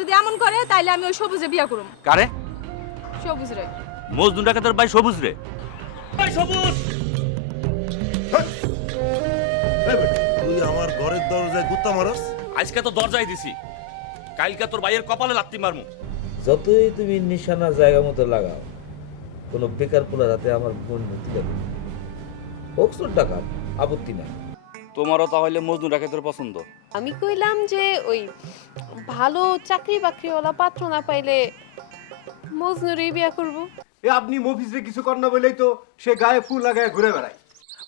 যদি এমন করে তাইলে আমি ওই সবুজে বিয়া করব। কারে? সবুজ রে। মজদুর ডাকাতের ভাই সবুজ রে। ভাই সবুজ, তুই আমার ঘরের দরজায় গুত্তা মারস? আজকে তো দরজায় দিছি, কালকে তোর ভাইয়ের কপালে লাত্তি মারমু। যতই তুমি নিশানা জায়গা মতো লাগাও, কোনো বেকার পোলার হাতে আমার বোন তুলে দেবে। অক্সর টাকা আপত্তি নাই। তোমারও তাহলে মজদুর ডাকাতের পছন্দ? আমি কইলাম যে ওই ভালো চাকরি বাকরিওয়ালা পাত্র না পাইলে মজনুরই বিয়া করব। এ আপনি মফিজে কিছু কর না বলেই তো সে গায়ে ফুল লাগায় ঘুরে বেড়ায়।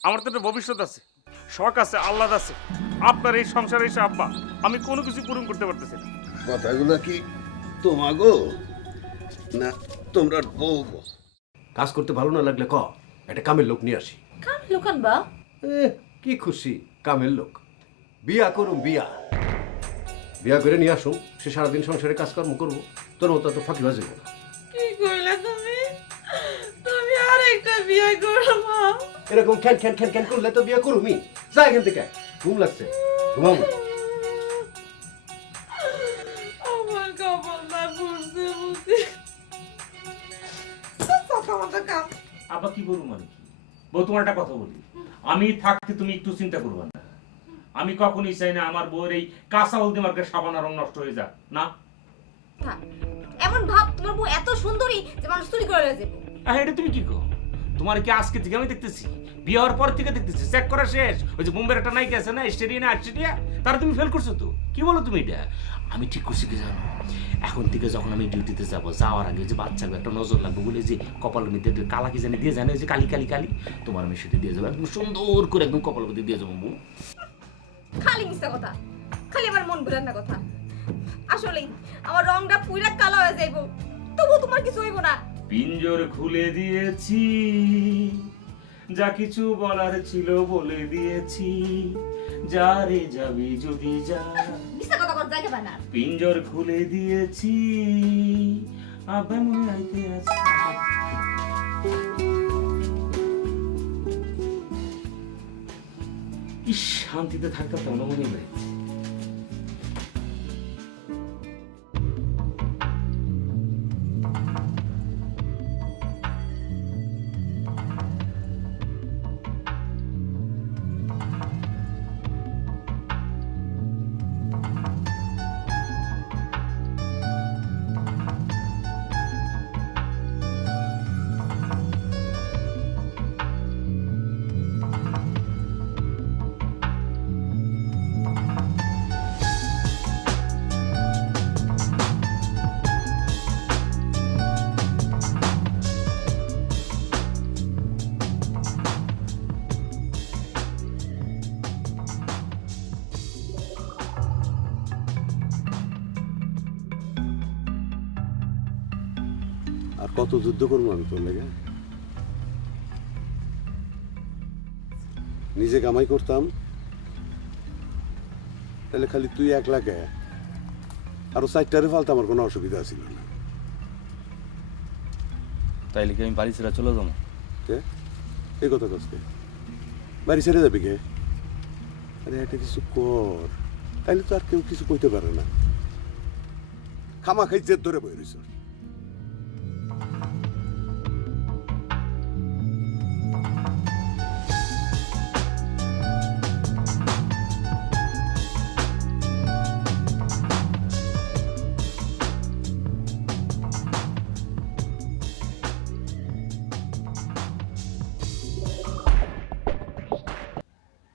আমার তো একটা ভবিষ্যৎ আছে, শখ আছে, আহ্লাদ আছে। আপনার এই সংসারে এসে আব্বা আমি কোনো কিছু পূরণ করতে পারতেছি না। কথাগুলো কি তোমাগো না তোমরা বউ? কাজ করতে ভালো না লাগলে ক, একটা কামের লোক নিয়ে আসি। কাম লোকান বা কি খুশি, কামের লোক বিয়া করুম। বিয়া করে নিয়ে আসুন, সে সারাদিন সংসারে কাজকর্ম করবো, তোর মতো তো ফাঁকি বাজে না। কি কইলা তুমি? তুমি আরেকটা বিয়া করবা? এরকম খ্যান খ্যান খ্যান খ্যান করলে তো বিয়া করুমি। যা এখান থেকে, ঘুম লাগছে, ঘুমাবো। আমার কপালটা ঘুরছে বুঝি। আব্বা কি বলবো মানে কি? বউ, তোমার একটা কথা বলি, আমি থাকতে তুমি একটু চিন্তা করবে না। আমি কখনোই চাই না আমার বউয়ের এই কাঁচা হলদি মার্কের সাবানা রং নষ্ট হয়ে যাক। না এমন ভাব তোমার বউ এত সুন্দরী যে মানুষ চুরি করে যাবে। এটা তুমি কি কো? তোমার কি আজকে থেকে আমি দেখতেছি, বিয়ে হওয়ার পর থেকে দেখতেছি, চেক করা শেষ। ওই যে বোম্বের একটা নায়িকা আছে না, অস্ট্রেলিয়া, তারা তুমি ফেল করছো তো। কি বলো তুমি এটা? আমি ঠিক করছি কি জানো, এখন থেকে যখন আমি ডিউটিতে যাবো, যাওয়ার আগে যে বাচ্চাকে একটা নজর লাগবে বলে যে কপালের মধ্যে কালা কি জানি দিয়ে জানে, যে কালি কালি কালি, তোমার আমি সেটা দিয়ে যাবো, একদম সুন্দর করে একদম কপালের মধ্যে দিয়ে যাবো। খালি মিথ্যা কথা, খালি আমার মন ভুলার না কথা। আসলেই আমার রংটা পুরা কালো হয়ে যাইবো, তবু তোমার কিছু হইব না। পিঞ্জর খুলে দিয়েছি, যা কিছু বলার ছিল বলে দিয়েছি, যা রে যাবি যদি যা। মিথ্যা কথা বলতে যাইতে পারে না। পিঞ্জর খুলে দিয়েছি, আবার মনে আইতে আছে। কি শান্তিতে থাকতে মনে মনে হয়। আর কত যুদ্ধ করবো আমি তোর লেগে? নিজে কামাই করতাম, তাহলে খালি তুই একলা গে, আরো 4টারে ফালতে আমার কোনো অসুবিধা ছিল না। তাইলে কি আমি বাড়ি ছেড়ে চলে যাবো? এই কথা কসকে বাড়ি ছেড়ে যাবি কে? আরে এটা কিছু কর, তাইলে তো আর কেউ কিছু কইতে পারে না। খামা খাই জেদ ধরে বই রইছ।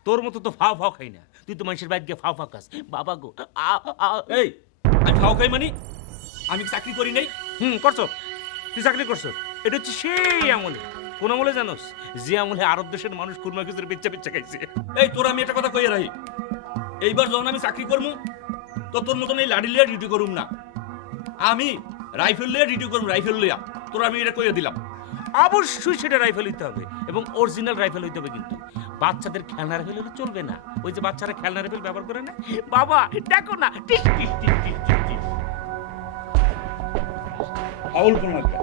তোর মতো তো ফাও ফাও খাই না, তুই তো মানুষের বাইরে গিয়ে ফাও ফাও খাস। বাবা গো এই আমি ফাও খাই মানে আমি চাকরি করি নাই? করছো, তুই চাকরি করছো। এটা হচ্ছে সেই আমলে। কোন আমলে জানোস? যে আমলে আরব দেশের মানুষ কুরমা কিছুর বেচ্চা বেচ্চা খাইছে। এই তোর আমি একটা কথা কইয়া রাখি, এইবার যখন আমি চাকরি করবো তো তোর মতন এই লাঠি লিয়া ডিউটি করুম না, আমি রাইফেল লিয়া ডিউটি করবো, রাইফেল লিয়া। তোর আমি এটা কইয়া দিলাম। অবশ্যই সেটা রাইফেল হইতে হবে এবং অরিজিনাল রাইফেল হইতে হবে, কিন্তু বাচ্চাদের খেলনা রাইফেল হলে চলবে না। ওই যে বাচ্চারা খেলনা রাইফেল ব্যবহার করে না, বাবা দেখো না, টিস টিস টিস টিস টিস টিস। ফাউল কোন একটা।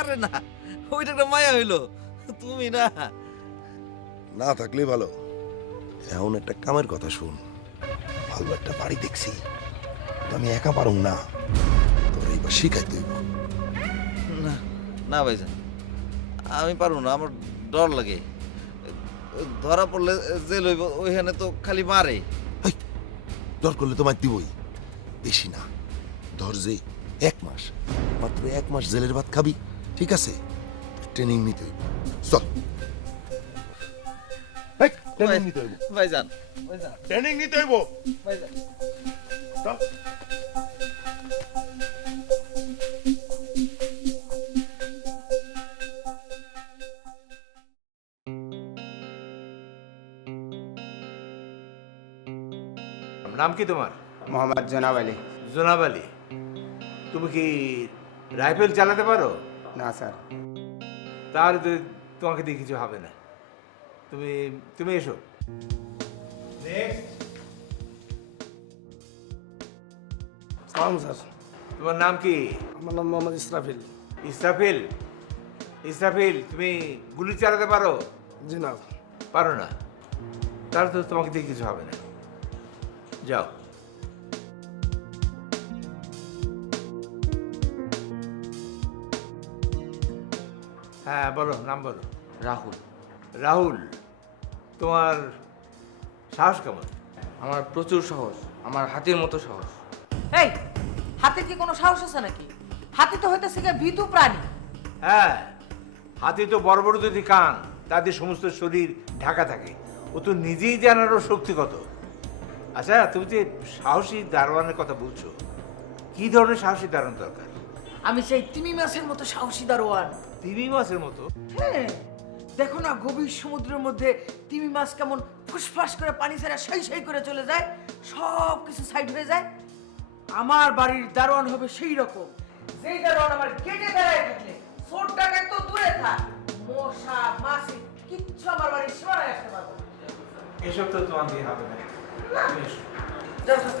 আরে না, ওইটা একটা মায়া হইলো, তুমি না। না থাকলে ভালো। এখন একটা কামের কথা শুন। ভালো একটা বাড়ি দেখছি, তো আমি একা পারুম না, তোর এইবার শিখাই তুই। না না ভাইজান, আমি পারবো না, আমার ডর লাগে। ধরা পড়লে জেল হইব, ওইখানে তো খালি মারে। ডর করলে তো মার দিবই, বেশি না। ধর যে 1 মাস, মাত্র 1 মাস জেলের ভাত খাবি, ঠিক আছে? ট্রেনিং নিতে হইব, চল। ট্রেনিং নিতে হইব, ভাইজান, ট্রেনিং নিতে হইব, ভাইজান। চল। নাম কি তোমার? মোহাম্মদ জনাব আলী। জোনাব আলী। তুমি কি রাইফেল চালাতে পারো? না স্যার। তাহলে তো তোমাকে দিয়ে কিছু হবে না। তুমি তুমি এসো। সালাম স্যার। তোমার নাম কি? আমার নাম মোহাম্মদ ইসরাফিল। ইসরাফিল। ইসরাফিল, তুমি গুলি চালাতে পারো? জি না। পারো না? তাহলে তো তোমাকে দিয়ে কিছু হবে না। যাও। হ্যাঁ বলো, নাম বলো। রাহুল। রাহুল, তোমার সাহস কেমন? আমার প্রচুর সাহস, আমার হাতির মতো সাহস। এই, হাতির কি কোনো সাহস আছে নাকি? হাতি তো হইতেছে গিয়ে ভীতু প্রাণী। হ্যাঁ, হাতি তো বড় বড় দুটি কান, তাদের সমস্ত শরীর ঢাকা থাকে। ও তো নিজেই জানারও শক্তি কত। আচ্ছা, তুমি যে সাহসী দারোয়ানের কথা বলছো, কি ধরনের সাহসী দারোয়ান দরকার? আমি সেই তিমি মাছের মতো সাহসী দারোয়ান। তিমি মাছের মতো? হ্যাঁ, দেখো না গভীর সমুদ্রের মধ্যে তিমি মাছ কেমন ফুসফাস করে পানি ছেড়ে সেই সেই করে চলে যায়, সব কিছু সাইড হয়ে যায়। আমার বাড়ির দারোয়ান হবে সেই রকম, যেই দারোয়ান আমার গেটে দাঁড়ায় থাকলে চোর ডাকাত তো দূরে থাক, মশা মাছি কিচ্ছু আমার বাড়ির সীমানায় আসতে পারবে না। এসব তো তোমার দিয়ে হবে না। যাও, যাও।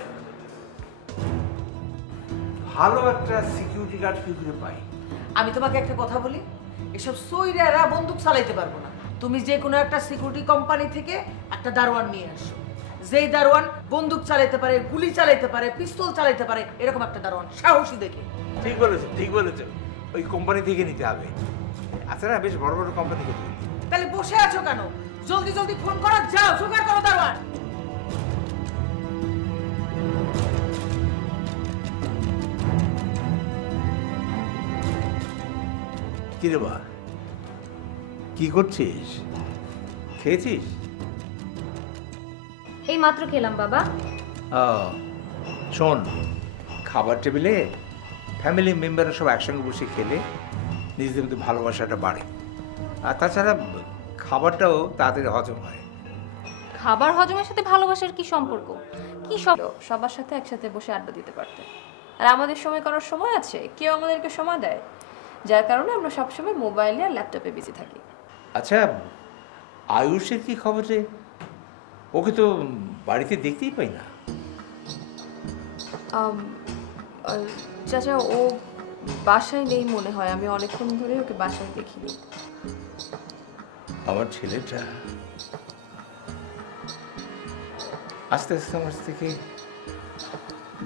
ভালো একটা সিকিউরিটি গার্ড কি করে পাই? আমি তোমাকে একটা কথা বলি, এসব সইরারা বন্দুক চালাইতে পারবো না। তুমি যে কোনো একটা সিকিউরিটি কোম্পানি থেকে একটা দারোয়ান নিয়ে আসো, যেই দারোয়ান বন্দুক চালাইতে পারে, গুলি চালাইতে পারে, পিস্তল চালাইতে পারে, এরকম একটা দারোয়ান সাহসী দেখে। ঠিক বলেছো, ঠিক বলেছো। ওই কোম্পানি থেকে নিতে হবে। আচ্ছা না, বেশ বড় বড় কোম্পানি থেকে। তাহলে বসে আছো কেন? জলদি জলদি ফোন করো, যাও জোগাড় করো দারোয়ান। কি রে বা, কি করছিস? খেয়েছিস? এই মাত্র খেলাম বাবা। শোন, খাবার টেবিলে ফ্যামিলি মেম্বাররা সব একসঙ্গে বসে খেলে নিজেদের মধ্যে ভালোবাসাটা বাড়ে, আর তাছাড়া খাবারটাও তাড়াতাড়ি হজম হয়। খাবার হজমের সাথে ভালোবাসার কি সম্পর্ক? কি সব সবার সাথে একসাথে বসে আড্ডা দিতে পারতে। আর আমাদের সময় করার সময় আছে? কেউ আমাদেরকে সময় দেয়? যার কারণে আমরা সবসময় মোবাইলে আর ল্যাপটপে বিজি থাকি। আচ্ছা, আয়ুষের কি খবর রে? ওকে তো বাড়িতে দেখতেই পাই না। চাচা, ও বাসায় নেই মনে হয়। আমি অনেকক্ষণ ধরে ওকে বাসায় দেখিনি। আমার ছেলেটা আস্তে আস্তে আমার থেকে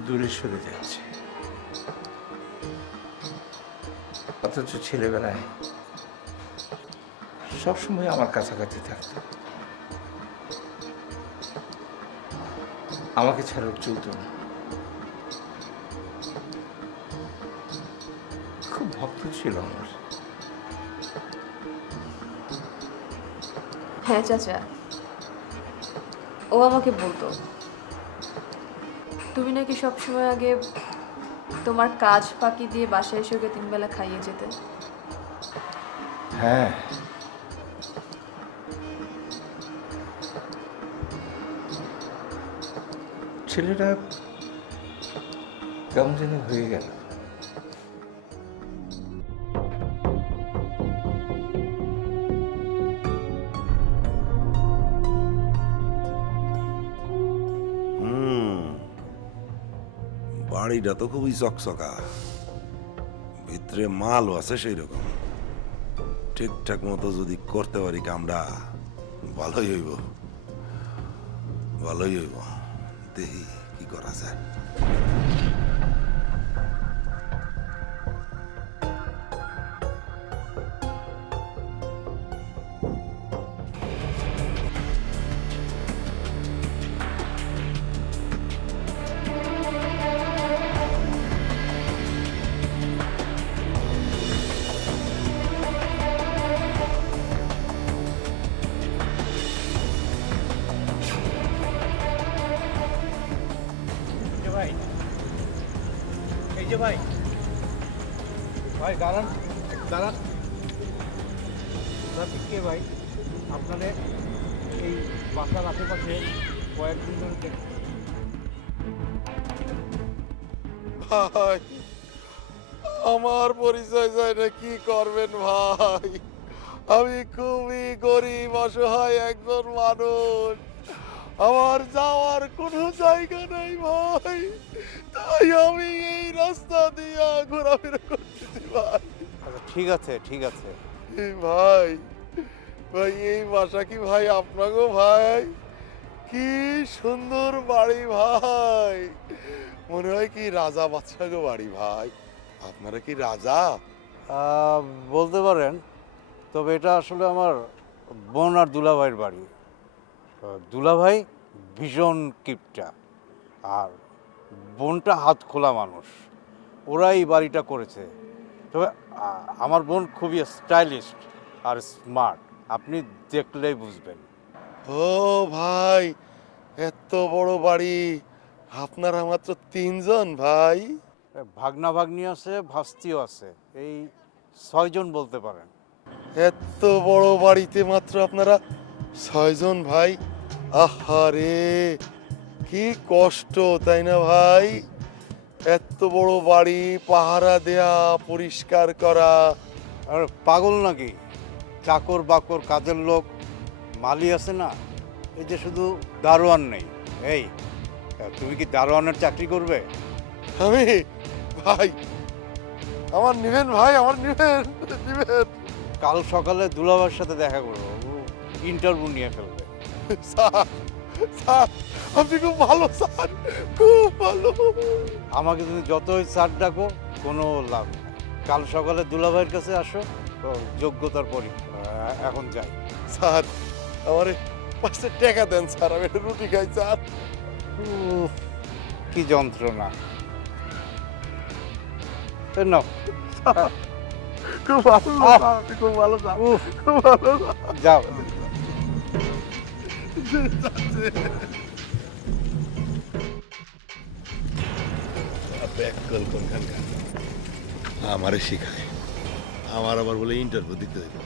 দূরে সরে যাচ্ছে, অথচ ছেলেবেলায় সবসময় আমার কাছাকাছি থাকতো, আমাকে ছাড়া চলতো না। খুব ভক্ত ছিল আমার। হ্যাঁ চাচা, ও আমাকে বলতো তুমি নাকি সবসময় আগে তোমার কাজ ফাঁকি দিয়ে বাসায় এসে ওকে 3 বেলা খাইয়ে যেতে। হ্যাঁ, ছেলেটা কেমন যেন হয়ে গেল। বাড়িটা তো খুবই চকচকা, ভিতরে মালও আছে সেই রকম। ঠিকঠাক মতো যদি করতে পারি কামটা, ভালোই হইব, ভালোই হইব। দেখি কি করা যায়। এই যে ভাই, ভাই দাঁড়ান দাঁড়ান। কে ভাই? আপনাদের এই বাসার আশেপাশে কয়েকদিন ধরে ভাই, আমার পরিচয় যায় না, কি করবেন ভাই? আমি খুবই গরিব অসহায় একজন মানুষ, আমার যাওয়ার কোনো জায়গা নেই ভাই, তাই আমি এই রাস্তা দিয়ে ঘোরাফেরা করতেছি ভাই। আচ্ছা, ঠিক আছে ঠিক আছে। ভাই ভাই, এই বাসা কি ভাই আপনাকেও? ভাই কি সুন্দর বাড়ি ভাই, মনে হয় কি রাজা বাদশাহ বাড়ি ভাই। আপনারা কি রাজা? বলতে পারেন, তবে এটা আসলে আমার বোন আর দুলাভাইয়ের বাড়ি। দুলাভাই ভীষণ কিপটা, আর বোনটা হাত খোলা মানুষ। ওরাই এই বাড়িটা করেছে। তবে আমার বোন খুবই স্টাইলিস্ট আর স্মার্ট, আপনি দেখলেই বুঝবেন। ও ভাই, এত বড় বাড়ি, আপনারা মাত্র 3 জন ভাই? ভাগনা ভাগ্নি আছে, ভাস্তিও আছে, এই 6 জন বলতে পারেন। এত বড় বাড়িতে মাত্র আপনারা 6 জন ভাই? আহারে কি কষ্ট, তাই না ভাই? এত বড় বাড়ি পাহারা দেয়া, পরিষ্কার করা। আর পাগল নাকি? চাকর বাকর, কাজের লোক, মালি আছে না? এই যে শুধু দারোয়ান নেই। এই তুমি কি দারোয়ানের চাকরি করবে? আমি ভাই, আমার নিবেন ভাই, আমার নিবেন নিবেন। কাল সকালে দুলাভাইয়ের সাথে দেখা করবো, ইন্টারভিউ নিয়ে ফেলবে। স্যার, স্যার আপনি খুব ভালো স্যার, খুব ভালো। আমাকে তুমি যতই স্যার ডাকো কোনো লাভ নেই। কাল সকালে দুলাভাইয়ের কাছে আসো, তো যোগ্যতার পরীক্ষা। এখন যাই। স্যার আমার 5টা টাকা দেন স্যার, আমি একটা রুটি খাই স্যার। কি যন্ত্রণা। নাও। খুব ভালো স্যার, আপনি খুব ভালো স্যার, খুব ভালো। যাও। ব্যাককল কোনখানকার আমারে শিখায়, আমার আবার বলে ইন্টারভিউ দিতে দেবে।